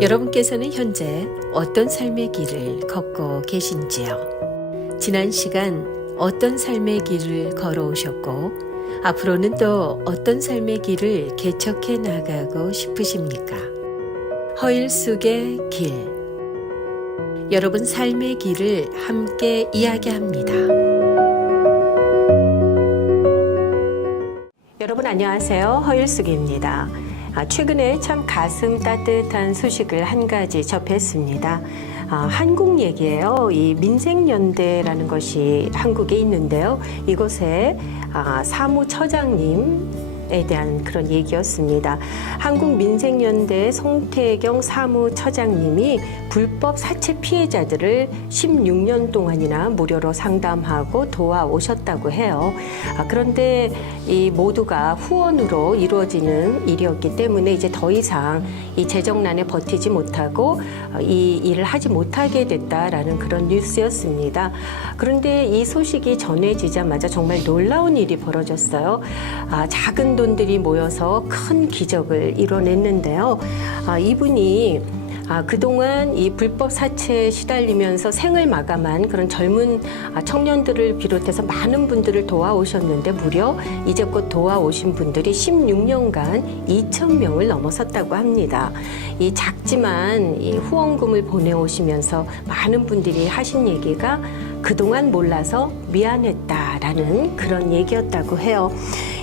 여러분께서는 현재 어떤 삶의 길을 걷고 계신지요? 지난 시간 어떤 삶의 길을 걸어오셨고 앞으로는 또 어떤 삶의 길을 개척해 나가고 싶으십니까? 허일숙의 길. 여러분 삶의 길을 함께 이야기합니다. 여러분 안녕하세요. 허일숙입니다. 최근에 참 가슴 따뜻한 소식을 한 가지 접했습니다. 한국 얘기예요. 이 민생연대라는 것이 한국에 있는데요. 이곳에 사무처장님에 대한 그런 얘기였습니다. 한국민생연대 송태경 사무처장님이 불법 사채 피해자들을 16년 동안이나 무료로 상담하고 도와오셨다고 해요. 그런데 이 모두가 후원으로 이루어지는 일이었기 때문에 이제 더 이상 이 재정난에 버티지 못하고 이 일을 하지 못하게 됐다라는 그런 뉴스였습니다. 그런데 이 소식이 전해지자마자 정말 놀라운 일이 벌어졌어요. 작은 돈들이 모여서 큰 기적을 이뤄냈는데요. 이분이 그동안 이 불법 사채에 시달리면서 생을 마감한 그런 젊은 청년들을 비롯해서 많은 분들을 도와오셨는데 무려 이제껏 도와오신 분들이 16년간 2,000명을 넘어섰다고 합니다. 이 작지만 이 후원금을 보내오시면서 많은 분들이 하신 얘기가 그동안 몰라서 미안했다라는 그런 얘기였다고 해요.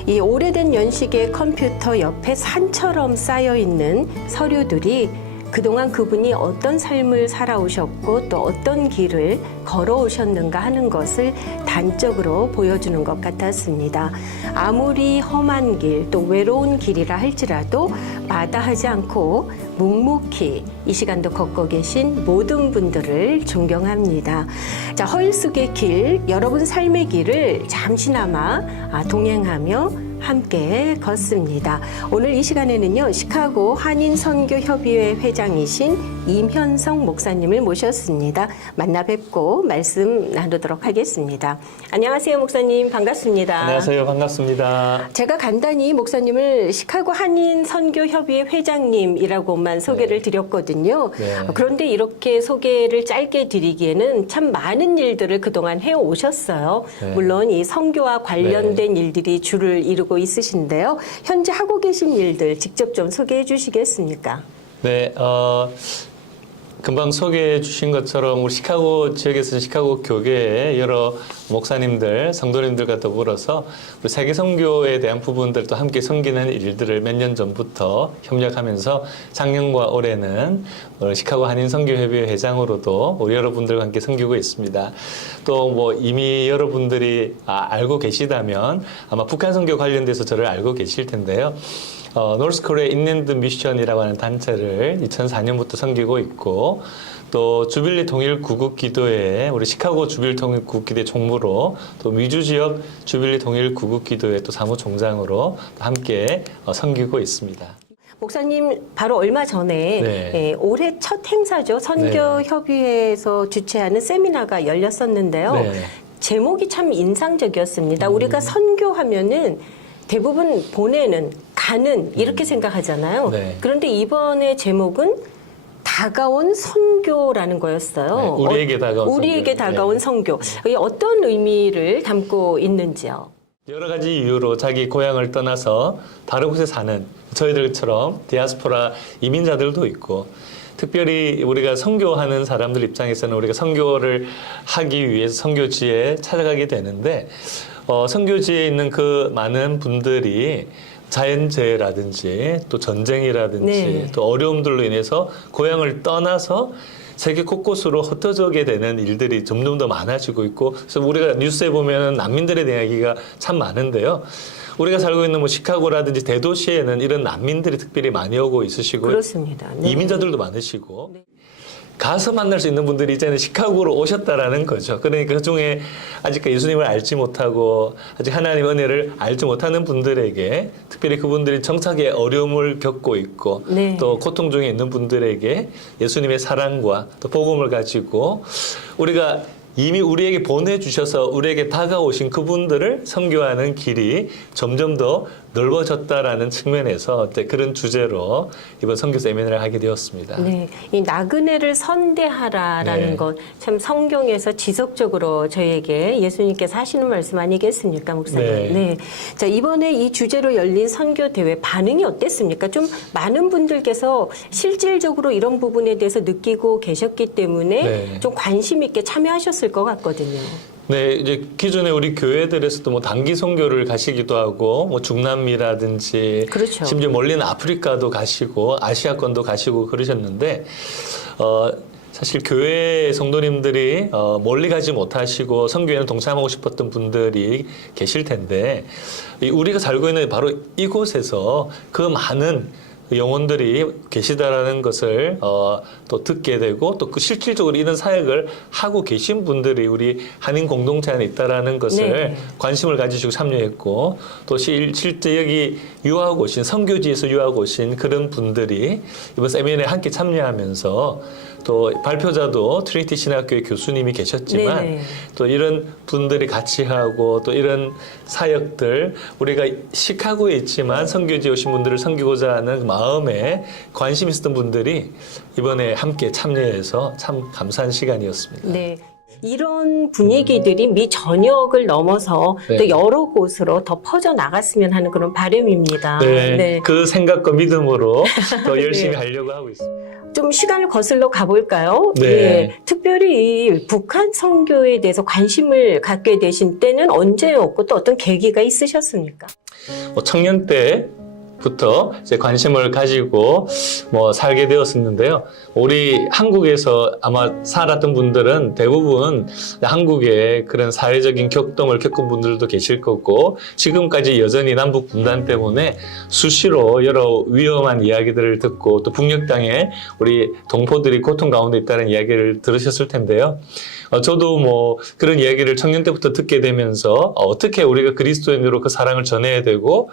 이 오래된 연식의 컴퓨터 옆에 산처럼 쌓여있는 서류들이 그동안 그분이 어떤 삶을 살아오셨고 또 어떤 길을 걸어오셨는가 하는 것을 단적으로 보여주는 것 같았습니다. 아무리 험한 길, 또 외로운 길이라 할지라도 마다하지 않고 묵묵히 이 시간도 걷고 계신 모든 분들을 존경합니다. 자, 허일숙의 길, 여러분 삶의 길을 잠시나마 동행하며 함께 걷습니다. 오늘 이 시간에는요, 시카고 한인선교협의회 회장이신 임현성 목사님을 모셨습니다. 만나 뵙고 말씀 나누도록 하겠습니다. 안녕하세요, 목사님. 반갑습니다. 안녕하세요. 반갑습니다. 제가 간단히 목사님을 시카고 한인선교협의회 회장님이라고만 소개를 드렸거든요. 네. 그런데 이렇게 소개를 짧게 드리기에는 참 많은 일들을 그동안 해오셨어요. 네. 물론 이 선교와 관련된 일들이 주를 이루고 있으신데요. 현재 하고 계신 일들 직접 좀 소개해 주시겠습니까? 네, 금방 소개해 주신 것처럼 우리 시카고 지역에서는 시카고 교회의 여러 목사님들, 성도님들과 더불어서 우리 세계 선교에 대한 부분들도 함께 섬기는 일들을 몇 년 전부터 협력하면서 작년과 올해는 시카고 한인 선교협의회 회장으로도 우리 여러분들과 함께 섬기고 있습니다. 또 뭐 이미 여러분들이 알고 계시다면 아마 북한 선교 관련돼서 저를 알고 계실 텐데요. 노스코리아 인랜드 미션이라고 하는 단체를 2004년부터 섬기고 있고 또 주빌리 통일 구국 기도회 우리 시카고 주빌리 통일 구국 기도회 총무로 또 미주 지역 주빌리 통일 구국 기도회 또 사무총장으로 함께 섬기고 있습니다. 목사님 바로 얼마 전에 네. 올해 첫 행사죠. 선교협의회에서 주최하는 세미나가 열렸었는데요. 네. 제목이 참 인상적이었습니다. 우리가 선교하면은 대부분 보내는, 가는 이렇게 생각하잖아요. 네. 그런데 이번에 제목은 다가온 선교라는 거였어요. 네, 우리에게 다가온 우리에게 선교. 다가온 네. 선교. 이게 어떤 의미를 담고 있는지요? 여러 가지 이유로 자기 고향을 떠나서 다른 곳에 사는 저희들처럼 디아스포라 이민자들도 있고 특별히 우리가 선교하는 사람들 입장에서는 우리가 선교를 하기 위해서 선교지에 찾아가게 되는데 선교지에 있는 그 많은 분들이 자연재해라든지 또 전쟁이라든지 네. 또 어려움들로 인해서 고향을 떠나서 세계 곳곳으로 흩어져게 되는 일들이 점점 더 많아지고 있고 그래서 우리가 뉴스에 보면은 난민들에 대한 이야기가 참 많은데요. 우리가 살고 있는 뭐 시카고라든지 대도시에는 이런 난민들이 특별히 많이 오고 있으시고 그렇습니다. 네. 이민자들도 많으시고 네. 가서 만날 수 있는 분들이 이제는 시카고로 오셨다라는 거죠. 그러니까 그중에 아직 예수님을 알지 못하고 아직 하나님의 은혜를 알지 못하는 분들에게 특별히 그분들이 정착의 어려움을 겪고 있고 네. 또 고통 중에 있는 분들에게 예수님의 사랑과 또 복음을 가지고 우리가 이미 우리에게 보내주셔서 우리에게 다가오신 그분들을 선교하는 길이 점점 더 넓어졌다라는 측면에서 이제 그런 주제로 이번 선교 세미나를 하게 되었습니다. 네, 이 나그네를 선대하라라는 네. 것 참 성경에서 지속적으로 저희에게 예수님께서 하시는 말씀 아니겠습니까, 목사님? 네. 자, 이번에 이 주제로 열린 선교 대회 반응이 어땠습니까? 좀 많은 분들께서 실질적으로 이런 부분에 대해서 느끼고 계셨기 때문에 네. 좀 관심 있게 참여하셨을 것 같거든요. 네, 이제 기존에 우리 교회들에서도 뭐 단기 선교를 가시기도 하고, 뭐 중남미라든지, 그렇죠. 심지어 멀리는 아프리카도 가시고, 아시아권도 가시고 그러셨는데, 사실 교회 성도님들이 멀리 가지 못하시고 선교에는 동참하고 싶었던 분들이 계실 텐데, 우리가 살고 있는 바로 이곳에서 그 많은 영혼들이 계시다라는 것을 또 듣게 되고 또 그 실질적으로 이런 사역을 하고 계신 분들이 우리 한인 공동체 안에 있다라는 것을 네. 관심을 가지시고 참여했고 또 실제 여기 유학 오신 선교지에서 유학 오신 그런 분들이 이번 세미나에 함께 참여하면서 또 발표자도 트리니티 신학교의 교수님이 계셨지만 네네. 또 이런 분들이 같이 하고 또 이런 사역들 우리가 시카고에 있지만 선교지에 오신 분들을 섬기고자 하는 마음에 관심 있었던 분들이 이번에 함께 참여해서 참 감사한 시간이었습니다. 네. 이런 분위기들이 미 전역을 넘어서 네. 또 여러 곳으로 더 퍼져 나갔으면 하는 그런 바람입니다. 네, 그 생각과 믿음으로 더 열심히 네. 하려고 하고 있습니다. 좀 시간을 거슬러 가볼까요? 네. 예, 특별히 이 북한 선교에 대해서 관심을 갖게 되신 때는 언제였고 또 어떤 계기가 있으셨습니까? 청년 때부터 이제 관심을 가지고 살게 되었었는데요. 우리 한국에서 아마 살았던 분들은 대부분 한국의 그런 사회적인 격동을 겪은 분들도 계실 거고 지금까지 여전히 남북 분단 때문에 수시로 여러 위험한 이야기들을 듣고 또 북녘 땅에 우리 동포들이 고통 가운데 있다는 이야기를 들으셨을 텐데요. 저도 그런 이야기를 청년 때부터 듣게 되면서 어떻게 우리가 그리스도인으로 그 사랑을 전해야 되고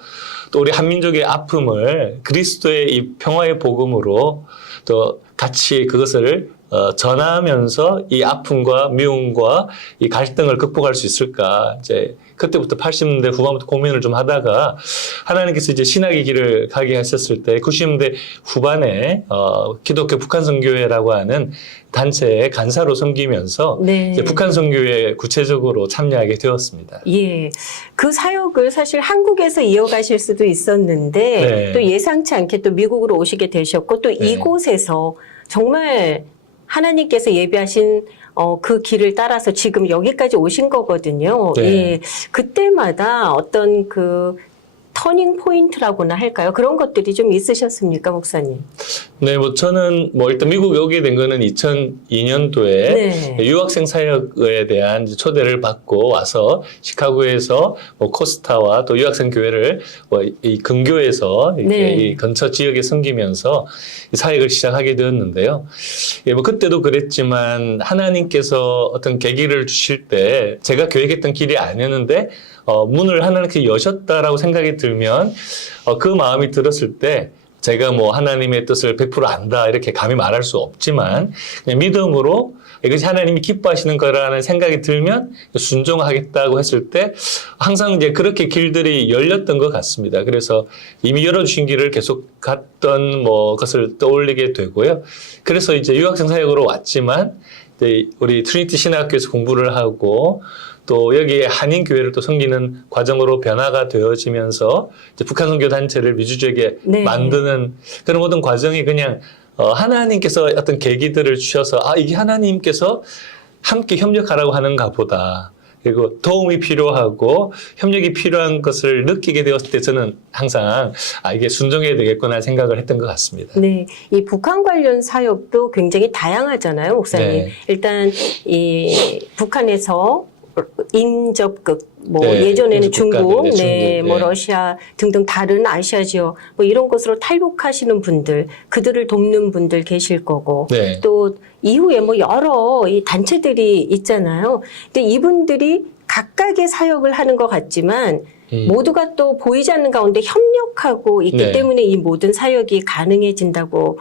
또 우리 한민족의 아픔을 그리스도의 이 평화의 복음으로 또 같이 그것을 전하면서 이 아픔과 미움과 이 갈등을 극복할 수 있을까. 이제 그때부터 80년대 후반부터 고민을 좀 하다가 하나님께서 이제 신학의 길을 가게 하셨을 때 90년대 후반에 기독교 북한 선교회라고 하는 단체의 간사로 섬기면서 네. 이제 북한 선교회에 구체적으로 참여하게 되었습니다. 예. 그 사역을 사실 한국에서 이어가실 수도 있었는데 네. 또 예상치 않게 또 미국으로 오시게 되셨고 또 네. 이곳에서 정말 하나님께서 예비하신 그 길을 따라서 지금 여기까지 오신 거거든요. 네. 예. 그때마다 어떤 그 터닝 포인트라고나 할까요? 그런 것들이 좀 있으셨습니까, 목사님? 네, 저는 일단 미국에 오게 된 거는 2002년도에 네. 유학생 사역에 대한 초대를 받고 와서 시카고에서 코스타와 또 유학생 교회를 이 근교에서 이렇게 네. 이 근처 지역에 섬기면서 이 사역을 시작하게 되었는데요. 예, 그때도 그랬지만 하나님께서 어떤 계기를 주실 때 제가 계획했던 길이 아니었는데 문을 하나님께 여셨다라고 생각이 들면 그 마음이 들었을 때 제가 하나님의 뜻을 100% 안다 이렇게 감히 말할 수 없지만 그냥 믿음으로 이것이 하나님이 기뻐하시는 거라는 생각이 들면 순종하겠다고 했을 때 항상 이제 그렇게 길들이 열렸던 것 같습니다. 그래서 이미 열어주신 길을 계속 갔던 것을 떠올리게 되고요. 그래서 이제 유학생 사역으로 왔지만 이제 우리 트리니티 신학교에서 공부를 하고 또 여기에 한인교회를 또 섬기는 과정으로 변화가 되어지면서 이제 북한 선교 단체를 미주지역에 네. 만드는 그런 모든 과정이 그냥 하나님께서 어떤 계기들을 주셔서 이게 하나님께서 함께 협력하라고 하는가 보다. 그리고 도움이 필요하고 협력이 필요한 것을 느끼게 되었을 때 저는 항상 이게 순종해야 되겠구나 생각을 했던 것 같습니다. 네, 이 북한 관련 사역도 굉장히 다양하잖아요, 목사님. 네. 일단 이 북한에서 인접극, 네, 예전에는 인접 중국, 국가들, 네, 중국, 네. 러시아 등등 다른 아시아 지역, 이런 곳으로 탈북하시는 분들, 그들을 돕는 분들 계실 거고, 네. 또 이후에 여러 이 단체들이 있잖아요. 근데 이분들이 각각의 사역을 하는 것 같지만, 모두가 또 보이지 않는 가운데 협력하고 있기 네. 때문에 이 모든 사역이 가능해진다고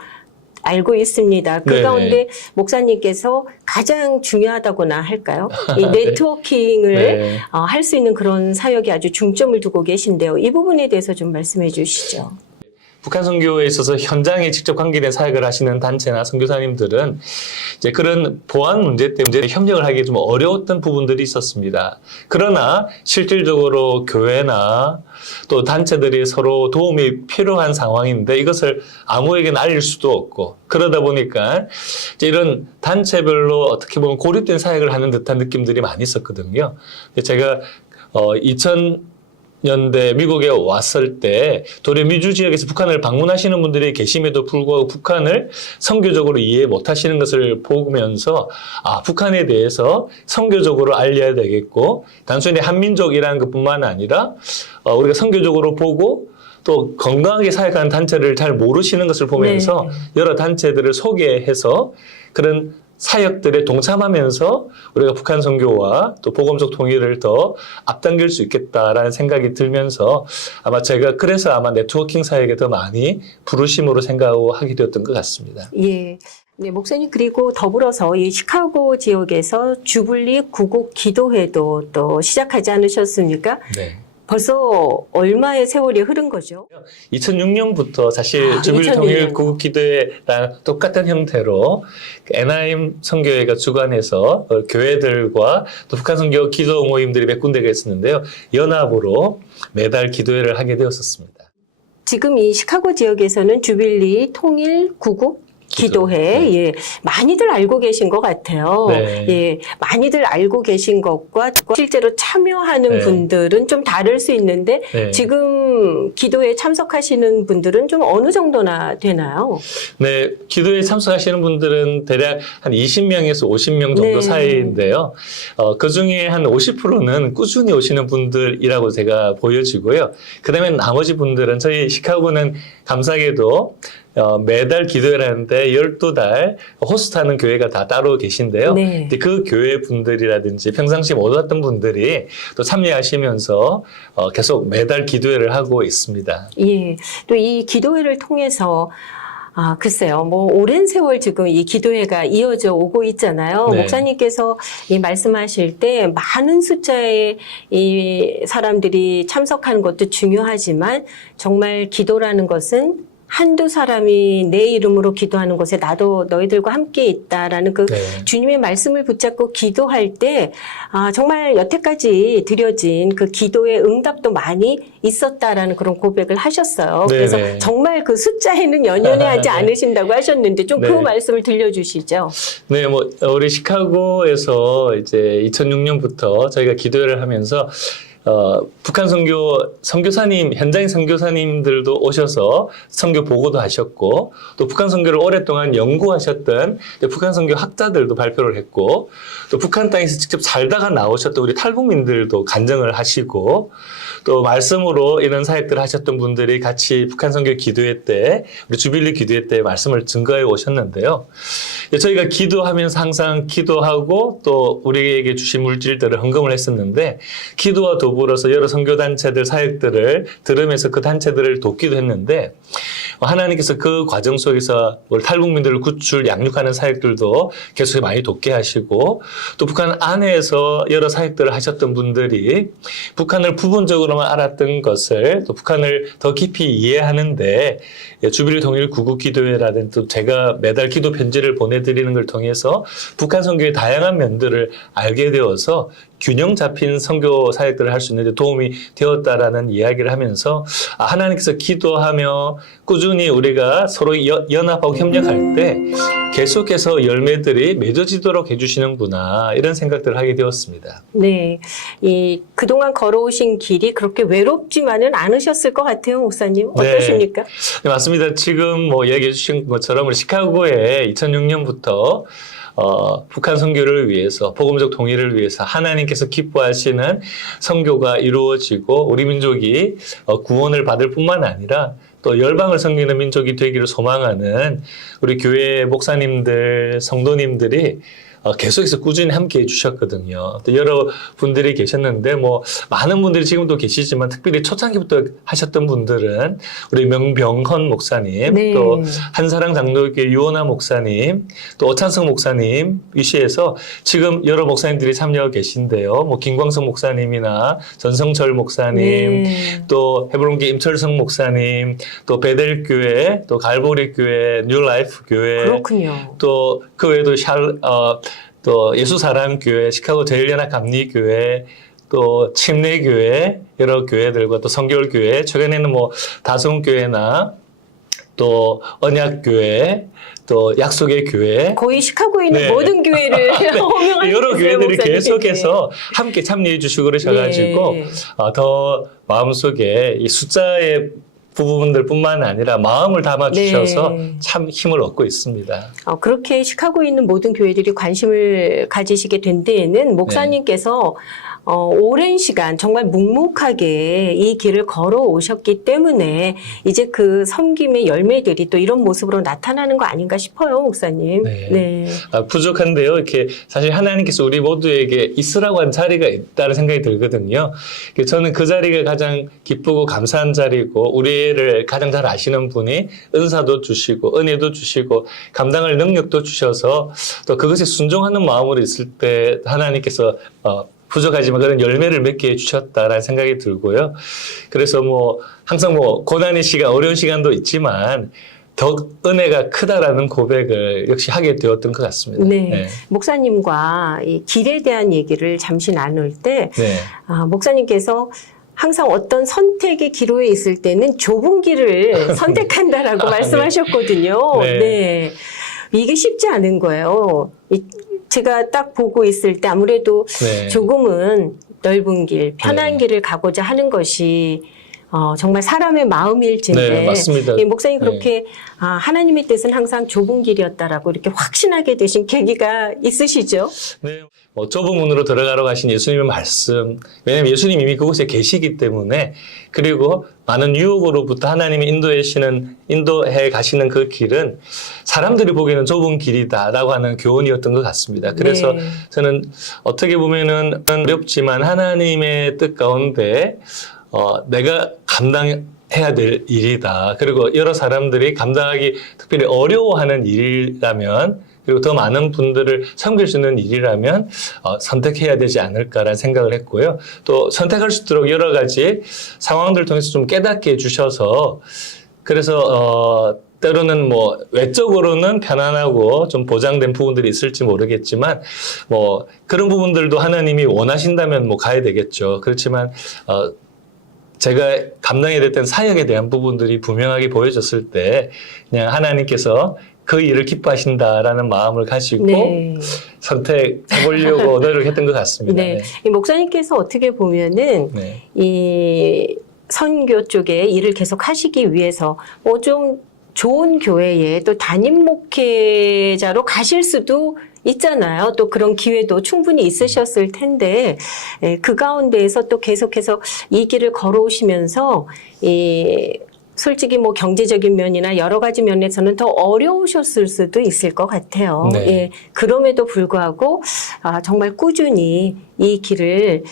알고 있습니다. 그 네네. 가운데 목사님께서 가장 중요하다고나 할까요? 이 네트워킹을 네. 할 수 있는 그런 사역에 아주 중점을 두고 계신데요. 이 부분에 대해서 좀 말씀해 주시죠. 북한 선교에 있어서 현장에 직접 관계된 사역을 하시는 단체나 선교사님들은 이제 그런 보안 문제 때문에 협력을 하기 좀 어려웠던 부분들이 있었습니다. 그러나 실질적으로 교회나 또 단체들이 서로 도움이 필요한 상황인데 이것을 아무에게나 알릴 수도 없고 그러다 보니까 이제 이런 단체별로 어떻게 보면 고립된 사역을 하는 듯한 느낌들이 많이 있었거든요. 제가 2000년대 미국에 왔을 때 도리 미주 지역에서 북한을 방문하시는 분들이 계심에도 불구하고 북한을 선교적으로 이해 못하시는 것을 보면서 북한에 대해서 선교적으로 알려야 되겠고 단순히 한민족이라는 것뿐만 아니라 우리가 선교적으로 보고 또 건강하게 사역하는 단체를 잘 모르시는 것을 보면서 여러 단체들을 소개해서 그런 사역들에 동참하면서 우리가 북한 선교와 또 복음적 통일을 더 앞당길 수 있겠다라는 생각이 들면서 아마 제가 그래서 아마 네트워킹 사역에 더 많이 부르심으로 생각하고 하게 되었던 것 같습니다. 예. 네, 목사님 그리고 더불어서 이 시카고 지역에서 주블리 구국 기도회도 또 시작하지 않으셨습니까? 네. 벌써 얼마의 세월이 흐른 거죠? 2006년부터 사실 주빌리 2006년. 통일 구국 기도회랑 똑같은 형태로 NIM 선교회가 주관해서 교회들과 또 북한 선교 기도 모임들이 몇 군데가 있었는데요. 연합으로 매달 기도회를 하게 되었었습니다. 지금 이 시카고 지역에서는 주빌리 통일 구국 기도회, 네. 예, 많이들 알고 계신 것 같아요. 네. 예, 많이들 알고 계신 것과 실제로 참여하는 네. 분들은 좀 다를 수 있는데, 네. 지금 기도에 참석하시는 분들은 좀 어느 정도나 되나요? 네, 기도에 참석하시는 분들은 대략 한 20명에서 50명 정도 네. 사이인데요. 그 중에 한 50%는 꾸준히 오시는 분들이라고 제가 보여지고요. 그 다음에 나머지 분들은 저희 시카고는 감사하게도 매달 기도회를 하는데 12달 호스트하는 교회가 다 따로 계신데요. 네. 근데 그 교회 분들이라든지 평상시에 못 왔던 분들이 또 참여하시면서 계속 매달 기도회를 하고 있습니다. 예, 또 이 기도회를 통해서 글쎄요, 오랜 세월 지금 이 기도회가 이어져 오고 있잖아요. 네. 목사님께서 이 말씀하실 때 많은 숫자의 이 사람들이 참석하는 것도 중요하지만 정말 기도라는 것은 한두 사람이 내 이름으로 기도하는 곳에 나도 너희들과 함께 있다라는 그 네. 주님의 말씀을 붙잡고 기도할 때 정말 여태까지 드려진 그 기도의 응답도 많이 있었다라는 그런 고백을 하셨어요. 네, 그래서 네. 정말 그 숫자에는 연연해하지 않으신다고 하셨는데 좀 그 네. 말씀을 들려주시죠. 네, 우리 시카고에서 이제 2006년부터 저희가 기도회를 하면서 북한 선교사님, 현장 선교사님들도 오셔서 선교 보고도 하셨고, 또 북한 선교를 오랫동안 연구하셨던 북한 선교 학자들도 발표를 했고, 또 북한 땅에서 직접 살다가 나오셨던 우리 탈북민들도 간증을 하시고, 또 말씀으로 이런 사역들을 하셨던 분들이 같이 북한 선교 기도회 때, 우리 주빌리 기도회 때 말씀을 증거해 오셨는데요. 저희가 기도하면서 항상 기도하고 또 우리에게 주신 물질들을 헌금을 했었는데, 기도와 더불어서 여러 선교단체들 사역들을 들으면서 그 단체들을 돕기도 했는데, 하나님께서 그 과정 속에서 우리 탈북민들을 구출, 양육하는 사역들도 계속 많이 돕게 하시고, 또 북한 안에서 여러 사역들을 하셨던 분들이 북한을 부분적으로만 알았던 것을 또 북한을 더 깊이 이해하는데 주빌리 통일 구국 기도회라든지 또 제가 매달 기도 편지를 보내드리는 걸 통해서 북한 선교의 다양한 면들을 알게 되어서 균형 잡힌 선교 사역들을 할 수 있는 데 도움이 되었다라는 이야기를 하면서 하나님께서 기도하며 꾸준히 우리가 서로 연합하고 협력할 때 계속해서 열매들이 맺어지도록 해주시는구나 이런 생각들을 하게 되었습니다. 네, 그동안 걸어오신 길이 그렇게 외롭지만은 않으셨을 것 같아요, 목사님. 어떠십니까? 네, 맞습니다. 지금 이야기해 주신 것처럼 우리 시카고에 2006년부터 북한 선교를 위해서 복음적 통일을 위해서 하나님께서 기뻐하시는 선교가 이루어지고 우리 민족이 구원을 받을 뿐만 아니라 또 열방을 섬기는 민족이 되기를 소망하는 우리 교회 목사님들, 성도님들이 계속해서 꾸준히 함께 해주셨거든요. 또 여러 분들이 계셨는데 뭐 많은 분들이 지금도 계시지만 특별히 초창기부터 하셨던 분들은 우리 명병헌 목사님, 네. 또 한사랑 장로교회 유원하 목사님, 또 오찬석 목사님 위시에서 지금 여러 목사님들이 참여하고 계신데요. 뭐 김광석 목사님이나 전성철 목사님, 네. 또 헤브론교 임철성 목사님, 또 베델교회, 또 갈보리 교회, 뉴라이프 교회, 그렇군요. 또 그 외에도 또 예수사랑교회, 시카고 제일연합감리교회, 또 침례교회, 여러 교회들과 또 성결교회, 최근에는 뭐 다솜교회나 또 언약교회, 또 약속의 교회, 거의 시카고에 있는 네. 모든 교회를 호명하시는 여러 교회들이 목사님. 계속해서 함께 참여해 주시고 그러셔가지고 네. 더 마음속에 이 숫자의 부분들뿐만 아니라 마음을 담아주셔서 네. 참 힘을 얻고 있습니다. 그렇게 시카고에 있는 모든 교회들이 관심을 가지시게 된 데에는 목사님께서 오랜 시간 정말 묵묵하게 이 길을 걸어오셨기 때문에 이제 그 섬김의 열매들이 또 이런 모습으로 나타나는 거 아닌가 싶어요, 목사님. 네. 네. 부족한데요. 이렇게 사실 하나님께서 우리 모두에게 있으라고 한 자리가 있다는 생각이 들거든요. 저는 그 자리가 가장 기쁘고 감사한 자리고 우리를 가장 잘 아시는 분이 은사도 주시고 은혜도 주시고 감당할 능력도 주셔서 또 그것에 순종하는 마음으로 있을 때 하나님께서 부족하지만 그런 열매를 맺게 해주셨다라는 생각이 들고요. 그래서 뭐 항상 뭐 고난의 시간, 어려운 시간도 있지만 더 은혜가 크다라는 고백을 역시 하게 되었던 것 같습니다. 네. 네. 목사님과 이 길에 대한 얘기를 잠시 나눌 때 네. 목사님께서 항상 어떤 선택의 기로에 있을 때는 좁은 길을 선택한다라고 말씀하셨거든요. 네. 네. 이게 쉽지 않은 거예요. 제가 딱 보고 있을 때 아무래도 네. 조금은 넓은 길, 편한 네. 길을 가고자 하는 것이 정말 사람의 마음일진데 네, 맞습니다. 목사님 그렇게 하나님의 뜻은 항상 좁은 길이었다라고 이렇게 확신하게 되신 계기가 있으시죠? 네. 좁은 문으로 들어가러 가신 예수님의 말씀. 왜냐하면 예수님 이미 그곳에 계시기 때문에 그리고 많은 유혹으로부터 하나님이 인도해 가시는 그 길은 사람들이 보기에는 좁은 길이다라고 하는 교훈이었던 것 같습니다. 그래서 네. 저는 어떻게 보면은 어렵지만 하나님의 뜻 가운데 내가 감당해야 될 일이다. 그리고 여러 사람들이 감당하기 특별히 어려워하는 일이라면 그리고 더 많은 분들을 섬길 수 있는 일이라면 선택해야 되지 않을까라는 생각을 했고요. 또 선택할 수 있도록 여러 가지 상황들을 통해서 좀 깨닫게 해주셔서 그래서 때로는 뭐 외적으로는 편안하고 좀 보장된 부분들이 있을지 모르겠지만 뭐 그런 부분들도 하나님이 원하신다면 뭐 가야 되겠죠. 그렇지만 제가 감당해야 됐던 사역에 대한 부분들이 분명하게 보여졌을 때 그냥 하나님께서 그 일을 기뻐하신다라는 마음을 가지고 네. 선택해보려고 노력했던 것 같습니다. 네. 이 목사님께서 어떻게 보면은 네. 이 선교 쪽에 일을 계속 하시기 위해서 좀 좋은 교회에 또 담임 목회자로 가실 수도 있잖아요. 또 그런 기회도 충분히 있으셨을 텐데 그 가운데에서 또 계속해서 이 길을 걸어오시면서 솔직히 뭐 경제적인 면이나 여러 가지 면에서는 더 어려우셨을 수도 있을 것 같아요. 네. 예, 그럼에도 불구하고 정말 꾸준히 이 길을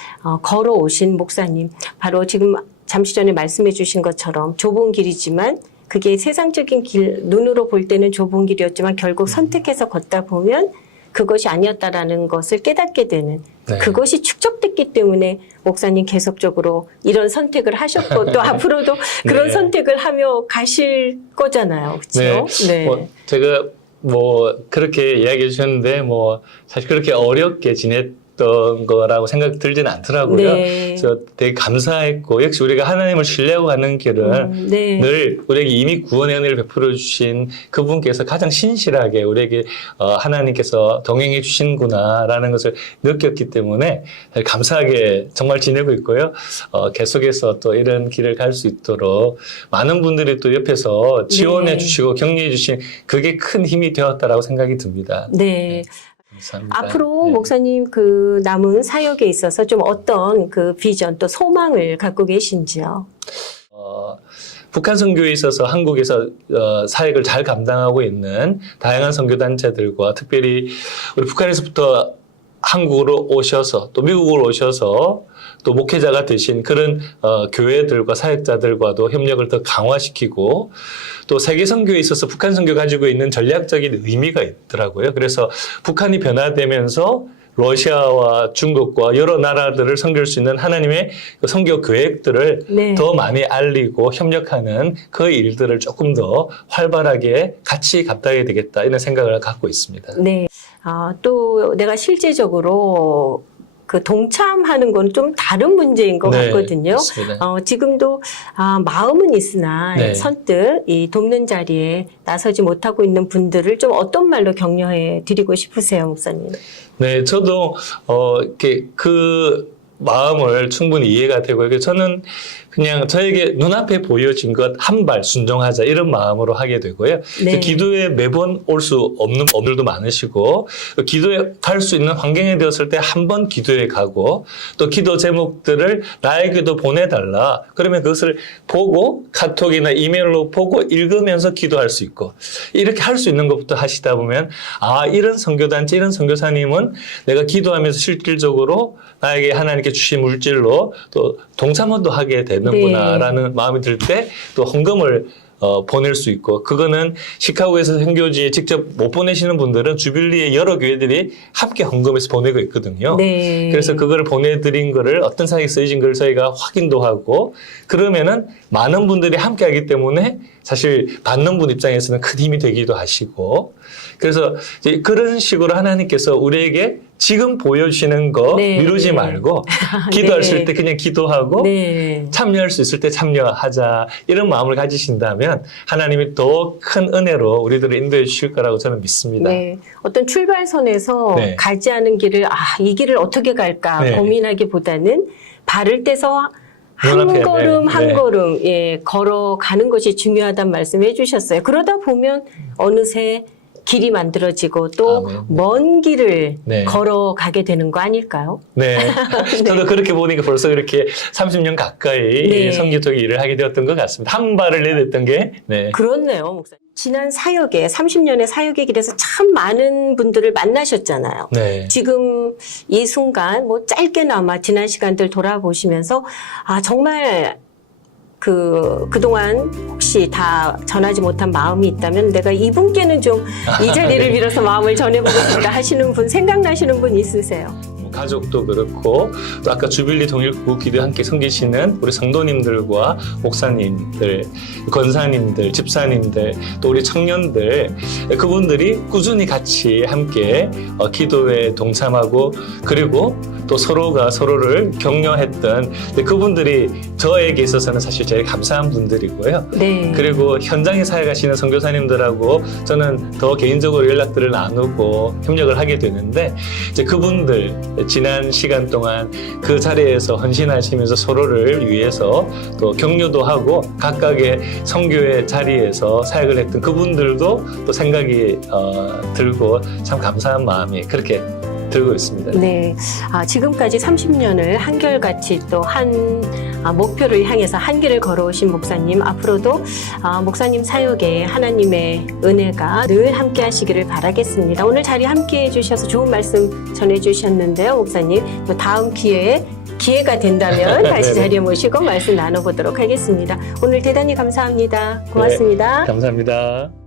걸어오신 목사님, 바로 지금 잠시 전에 말씀해 주신 것처럼 좁은 길이지만 그게 세상적인 길, 눈으로 볼 때는 좁은 길이었지만 결국 선택해서 걷다 보면 그것이 아니었다라는 것을 깨닫게 되는 네. 그것이 축적됐기 때문에 목사님 계속적으로 이런 선택을 하셨고 또 앞으로도 그런 네. 선택을 하며 가실 거잖아요. 그렇죠? 네. 제가 그렇게 이야기해 주셨는데 사실 그렇게 어렵게 지냈던 거라고 생각 들지는 않더라고요. 네. 그래서 되게 감사했고 역시 우리가 하나님을 신뢰하고 가는 길은 네. 늘 우리에게 이미 구원의 은혜를 베풀어 주신 그분께서 가장 신실하게 우리에게 하나님께서 동행해 주신구나라는 것을 느꼈기 때문에 감사하게 정말 지내고 있고요. 계속해서 또 이런 길을 갈 수 있도록 많은 분들이 또 옆에서 지원해 네. 주시고 격려해 주신 그게 큰 힘이 되었다라고 생각이 듭니다. 네. 감사합니다. 앞으로 네. 목사님 그 남은 사역에 있어서 좀 어떤 그 비전 또 소망을 갖고 계신지요? 북한 선교에 있어서 한국에서 사역을 잘 감당하고 있는 다양한 선교단체들과 특별히 우리 북한에서부터 한국으로 오셔서 또 미국으로 오셔서 또 목회자가 되신 그런 교회들과 사역자들과도 협력을 더 강화시키고 또 세계 선교에 있어서 북한 선교 가지고 있는 전략적인 의미가 있더라고요. 그래서 북한이 변화되면서 러시아와 중국과 여러 나라들을 섬길 수 있는 하나님의 선교 계획들을 네. 더 많이 알리고 협력하는 그 일들을 조금 더 활발하게 같이 감당해야 되겠다 이런 생각을 갖고 있습니다. 네. 또 내가 실제적으로 그 동참하는 건 좀 다른 문제인 것 같거든요. 맞습니다. 지금도 마음은 있으나 네. 선뜻 이 돕는 자리에 나서지 못하고 있는 분들을 좀 어떤 말로 격려해 드리고 싶으세요, 목사님? 네, 저도 이렇게 그 마음을 충분히 이해가 되고 이게 저는 그냥 저에게 눈앞에 보여진 것 한 발 순종하자 이런 마음으로 하게 되고요. 네. 기도에 매번 올 수 없는 분들도 많으시고 기도에 갈 수 있는 환경이 되었을 때 한 번 기도에 가고 또 기도 제목들을 나에게도 보내달라. 그러면 그것을 보고 카톡이나 이메일로 보고 읽으면서 기도할 수 있고 이렇게 할 수 있는 것부터 하시다 보면 이런 선교단체 이런 선교사님은 내가 기도하면서 실질적으로 나에게 하나님께 주신 물질로 또 동참원도 하게 되는구나라는 마음이 들 때 또 헌금을 보낼 수 있고 그거는 시카고에서 선교지에 직접 못 보내시는 분들은 주빌리의 여러 교회들이 함께 헌금해서 보내고 있거든요. 네. 그래서 그거를 보내드린 거를 어떤 사역에 쓰여진 걸 저희가 확인도 하고 그러면은 많은 분들이 함께 하기 때문에 사실 받는 분 입장에서는 큰 힘이 되기도 하시고 그래서 이제 그런 식으로 하나님께서 우리에게 지금 보여주시는 거 네. 미루지 말고 기도할 네. 때 그냥 기도하고 네. 참여할 수 있을 때 참여하자 이런 마음을 가지신다면 하나님이 더 큰 은혜로 우리들을 인도해 주실 거라고 저는 믿습니다. 네. 어떤 출발선에서 네. 가지 않은 길을 이 길을 어떻게 갈까 네. 고민하기보다는 발을 떼서 한 눈앞에, 걸음 네. 한 네. 걸음 걸어가는 것이 중요하다는 말씀해 주셨어요. 그러다 보면 어느새 길이 만들어지고 또 아멘. 먼 길을 네. 걸어가게 되는 거 아닐까요? 네. 저도 그렇게 보니까 벌써 그렇게 30년 가까이 네. 선교적 일을 하게 되었던 것 같습니다. 한 발을 내딛던 게, 네. 그렇네요, 목사님. 지난 사역에 30년의 사역의 길에서 참 많은 분들을 만나셨잖아요. 네. 지금 이 순간 뭐 짧게나마 지난 시간들 돌아보시면서 정말 그동안 혹시 다 전하지 못한 마음이 있다면 내가 이분께는 좀 이 자리를 네. 빌어서 마음을 전해보고 싶다 하시는 분, 생각나시는 분 있으세요? 가족도 그렇고 또 아까 주빌리 동일국 기도에 함께 섬기시는 우리 성도님들과 목사님들, 권사님들, 집사님들 또 우리 청년들 그분들이 꾸준히 같이 함께 기도에 동참하고 그리고 또 서로가 서로를 격려했던 그분들이 저에게 있어서는 사실 제일 감사한 분들이고요. 네. 그리고 현장에 사역하시는 선교사님들하고 저는 더 개인적으로 연락들을 나누고 협력을 하게 되는데 이제 그분들 지난 시간 동안 그 자리에서 헌신하시면서 서로를 위해서 또 격려도 하고 각각의 선교의 자리에서 사역을 했던 그분들도 또 생각이 들고 참 감사한 마음이 그렇게 들고 있습니다. 네. 지금까지 30년을 한결같이 또 한 목표를 향해서 한 길을 걸어오신 목사님, 앞으로도 목사님 사역에 하나님의 은혜가 늘 함께 하시기를 바라겠습니다. 오늘 자리 함께 해주셔서 좋은 말씀 전해주셨는데요, 목사님. 또 다음 기회가 된다면 다시 자리에 모시고 말씀 나눠보도록 하겠습니다. 오늘 대단히 감사합니다. 고맙습니다. 네, 감사합니다.